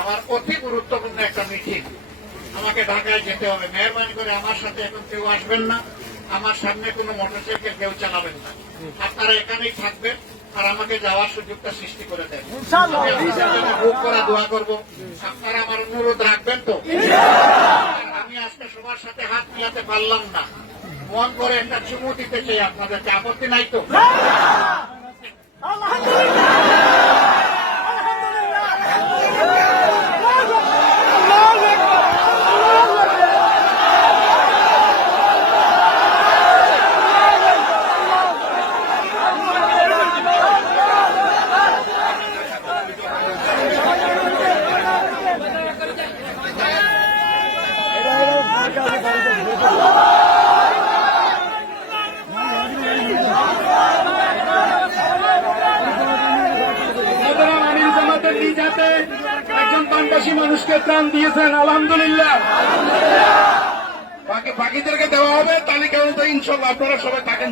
আমার অতি গুরুত্বপূর্ণ একটা মিটিং আমাকে ঢাকায় যেতে হবে। মেহরবানি করে আমার সাথে এখন কেউ আসবেন না। আমার সামনে কোনো মোটরসাইকেল কেউ চালাবেন না। আপনারা এখানেই থাকবেন আর আমাকে যাওয়ার সুযোগটা সৃষ্টি করে দেন। বুক করা দোয়া করব। আপনারা আমার অনুরোধ রাখবেন তো? আমি আজকে সবার সাথে হাত মিলাতে পারলাম না। মন করে একটা চুমু দিতে চাই আপনাদেরকে। আপত্তি নাই তো? একজন বানবাসী মানুষকে ত্রাণ দিয়েছেন আলহামদুলিল্লাহ। বাকি বাকিদেরকে দেওয়া হবে তালিকা অনুযায়ী ইনশাল্লাহ আপনারা সবাই থাকেন